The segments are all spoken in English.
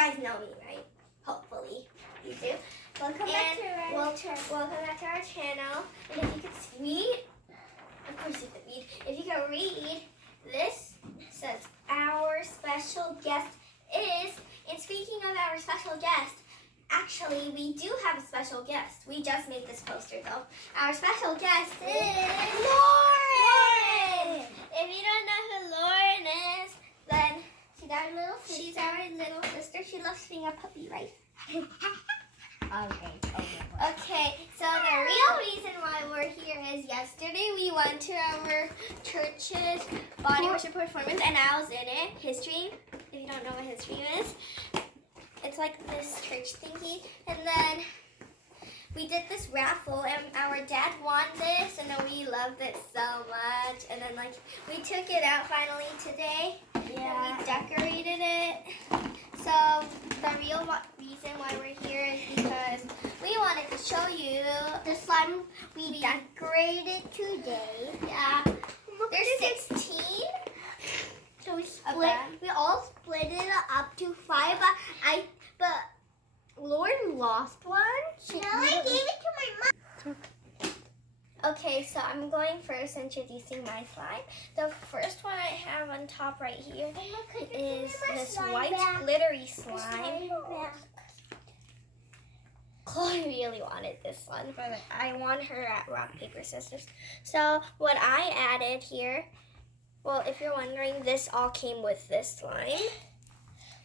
guys know me, right? Hopefully you do. Welcome back to our channel. And if you could read, of course you could read. If you can read, this says our special guest is. And speaking of our special guest, actually we do have a special guest. We just made this poster though. Our special guest is Lauren. If you don't know who Lauren is, then she's our little sister. She loves being a puppy, right? Okay, so the real reason why we're here is yesterday we went to our church's body worship performance and I was in it, His Dream. If you don't know what His Dream is, it's like this church thingy. And then we did this raffle and our dad won this and then we loved it so much. And then like we took it out finally today. Yeah. And we decorated it. So the real reason why we're here is because we wanted to show you the slime we decorated today. Yeah. There's 16. So we all split it up to 5, but Lauren lost one. I gave it to my mom. Okay, so I'm going first introducing my slime. The first one I have on top right here is this white glittery slime. Chloe really wanted this one, but I won her at rock, paper, scissors. So what I added here, well, if you're wondering, this all came with this slime.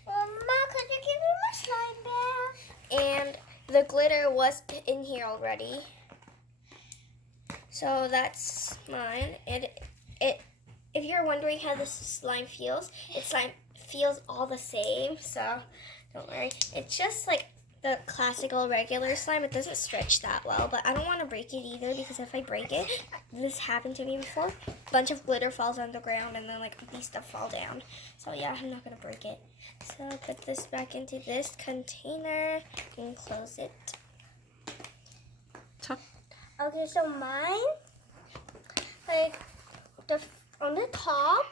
Mama, could you give me my slime back? And the glitter was in here already. So that's mine. And if you're wondering how this slime feels, feels all the same. So don't worry. It's just like the classical regular slime. It doesn't stretch that well, but I don't want to break it either because if I break it, this happened to me before. A bunch of glitter falls on the ground and then like these stuff fall down. So yeah, I'm not gonna break it. So I'll put this back into this container and close it. Okay, so mine, like on the top,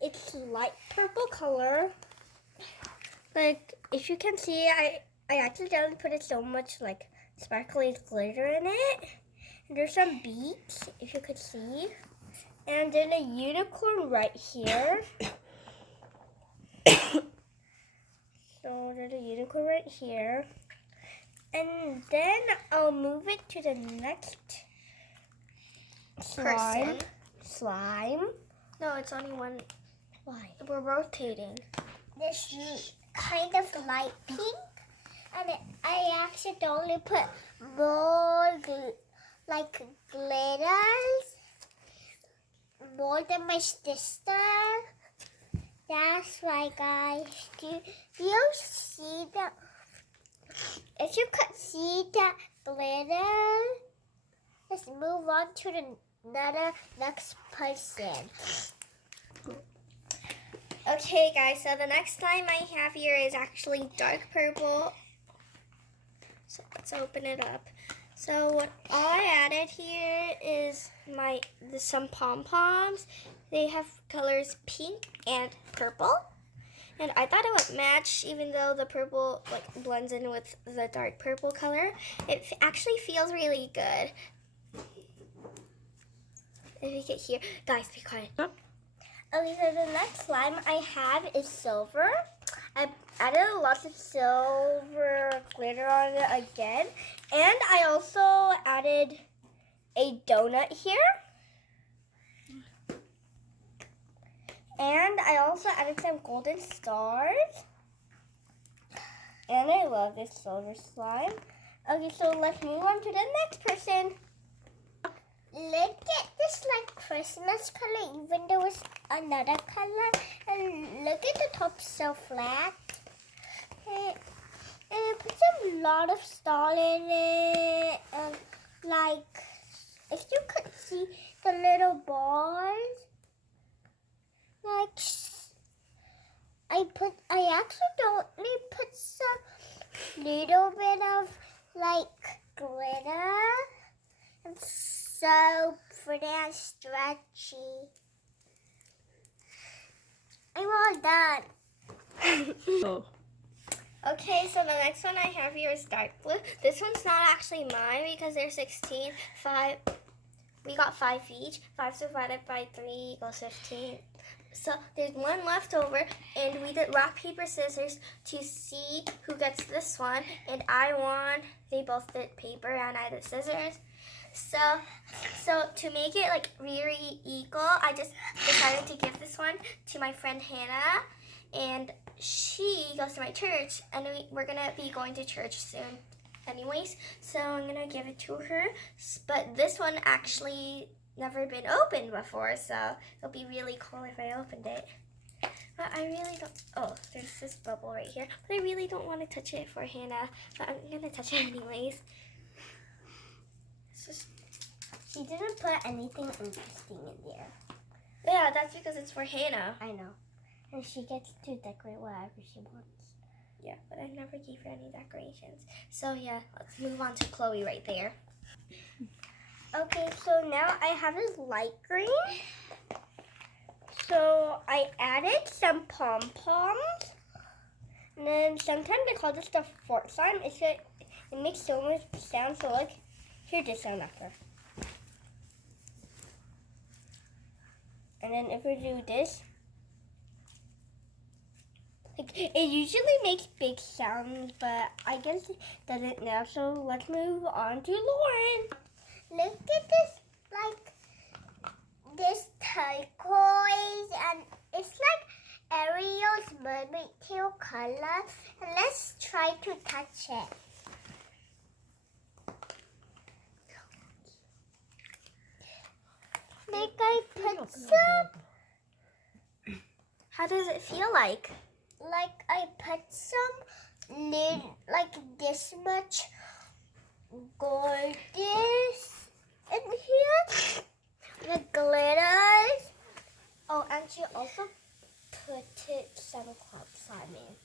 it's light purple color. Like if you can see, I accidentally put so much like sparkly glitter in it. And there's some beads, if you could see. And then a unicorn right here. So there's a unicorn right here. And then I'll move it to the next slime. No, it's only one. Why? We're rotating. This kind of light pink. And I accidentally put more glitters, more than my sister. That's why, guys. Do you see that? If you could see that glitter, let's move on to the next person. Okay, guys, so the next slime I have here is actually dark purple. So let's open it up. So what I added here is some pom-poms. They have colors pink and purple. And I thought it would match even though the purple like blends in with the dark purple color. It actually feels really good. If you can hear, guys, be quiet. Okay, so the next slime I have is silver. I added a lot of silver glitter on it again. And I also added a donut here. And I also added some golden stars. And I love this silver slime. Okay, so let's move on to the next person. Look at this like Christmas color, even though it's another color. And look at the top so flat. And I put some lot of star in it. And like, if you could see the little bars, like I accidentally put some little bit of like glitter. And so pretty and stretchy. I'm all done. Oh. Okay, so the next one I have here is dark blue. This one's not actually mine because there's 16. We got 5 each. 5 divided by 3 equals 15. So there's one left over, and we did rock, paper, scissors to see who gets this one. And I won. They both did paper, and I did scissors. So to make it like really equal, I just decided to give this one to my friend Hannah, and she goes to my church, and we're gonna be going to church soon anyways, so I'm gonna give it to her. But this one actually never been opened before, so it'll be really cool if I opened it. But I really don't, oh, there's this bubble right here, but I really don't want to touch it for Hannah, but I'm gonna touch it anyways. She didn't put anything interesting in there. Yeah, that's because it's for Hannah. I know. And she gets to decorate whatever she wants. Yeah, but I never gave her any decorations. So yeah, let's move on to Chloe right there. Okay, so now I have this light green. So I added some pom-poms. And then sometimes they call this the fort sign. It makes so much sound. So like, hear this sound after. And then if we do this, like, it usually makes big sounds, but I guess it doesn't now. So let's move on to Lauren. Look at this, like, this turquoise, and it's like Ariel's mermaid tail color. And let's try to touch it. Like I put some. How does it feel like? Like I put some lid, like this much gorgeous in here. The glitters. Oh, and she also put some cloud slime in.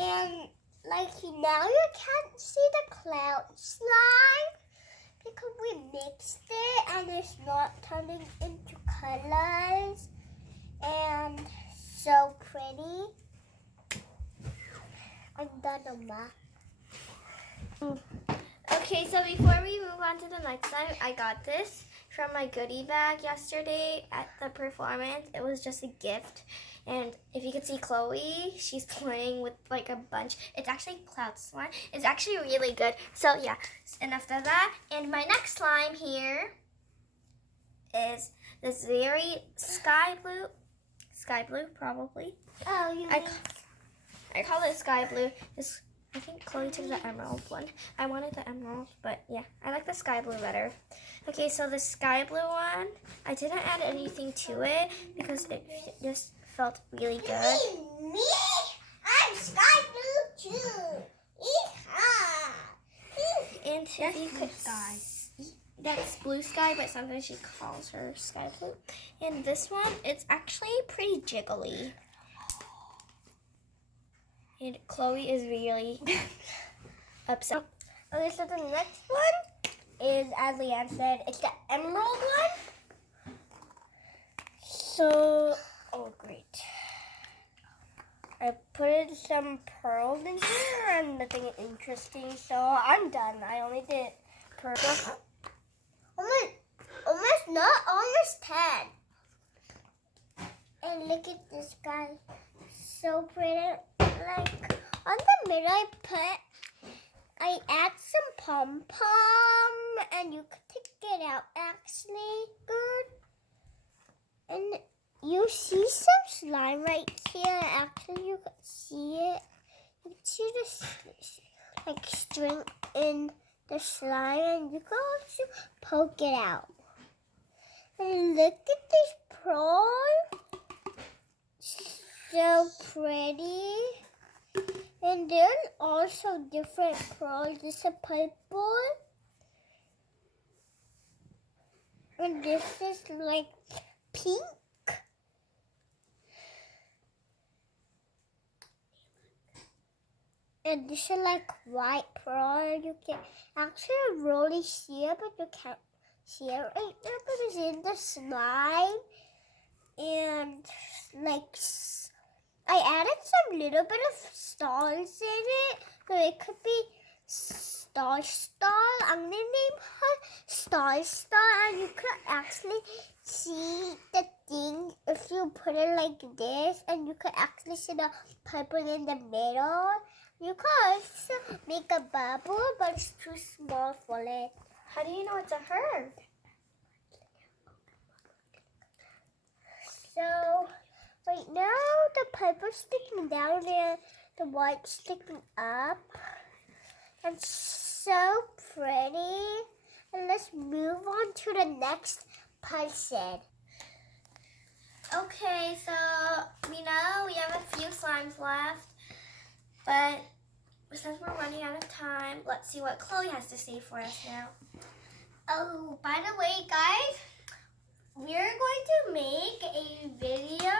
And like now you can't see the cloud slime because we mixed it and it's not turning into colors. And so pretty. I'm done, Oma. Okay, so before we move on to the next slime, I got this from my goodie bag yesterday at the performance. It was just a gift. And if you can see Chloe, she's playing with like a bunch. It's actually cloud slime. It's actually really good. So yeah, enough of that. And my next slime here is this very sky blue probably. Oh, you I call it sky blue. I think Chloe took the emerald one. I wanted the emerald, but yeah, I like the sky blue better. Okay, so the sky blue one, I didn't add anything to it because it just felt really good. Me? I'm sky blue too. And if you could sky. That's blue sky, but sometimes she calls her sky blue. And this one, it's actually pretty jiggly. And Chloe is really upset. Okay, so the next one is, as Leanne said, it's the emerald one. So, oh great. I put some pearls in here and nothing interesting, so I'm done. I only did pearls. Almost 10. And look at this guy. So pretty. Like on the middle I add some pom-pom and you could take it out actually good. And you see some slime right here. Actually you could see it. You can see this like string in the slime and you can also poke it out. And look at this pearl. So pretty. And there's also different pearls. This is purple. And this is like pink. And this is like white pearl. You can actually really see it, but you can't see it right now because it's in the slime. And like I added some little bit of stars in it. So it could be Star. I'm gonna name her Star, and you could actually see the thing if you put it like this, and you could actually see the purple in the middle. You could also make a bubble, but it's too small for it. How do you know it's a her? So right now the purple's sticking down and the white sticking up. And so pretty. And let's move on to the next person. Okay, so we know we have a few slimes left, but since we're running out of time, let's see what Chloe has to say for us now. Oh, by the way, guys, we're going to make a video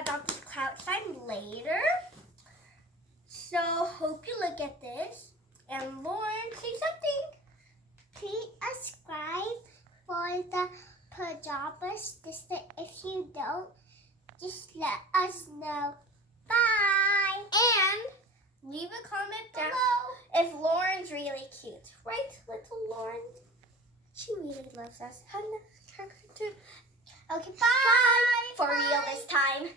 about this cloud slime later. So hope you look at this. And Lauren, say something. Please subscribe for the pajamas. If you don't, just let us know. Bye. And leave a comment down if Lauren's really cute. Right, little Lauren? She really loves us. Okay, bye. For real this time.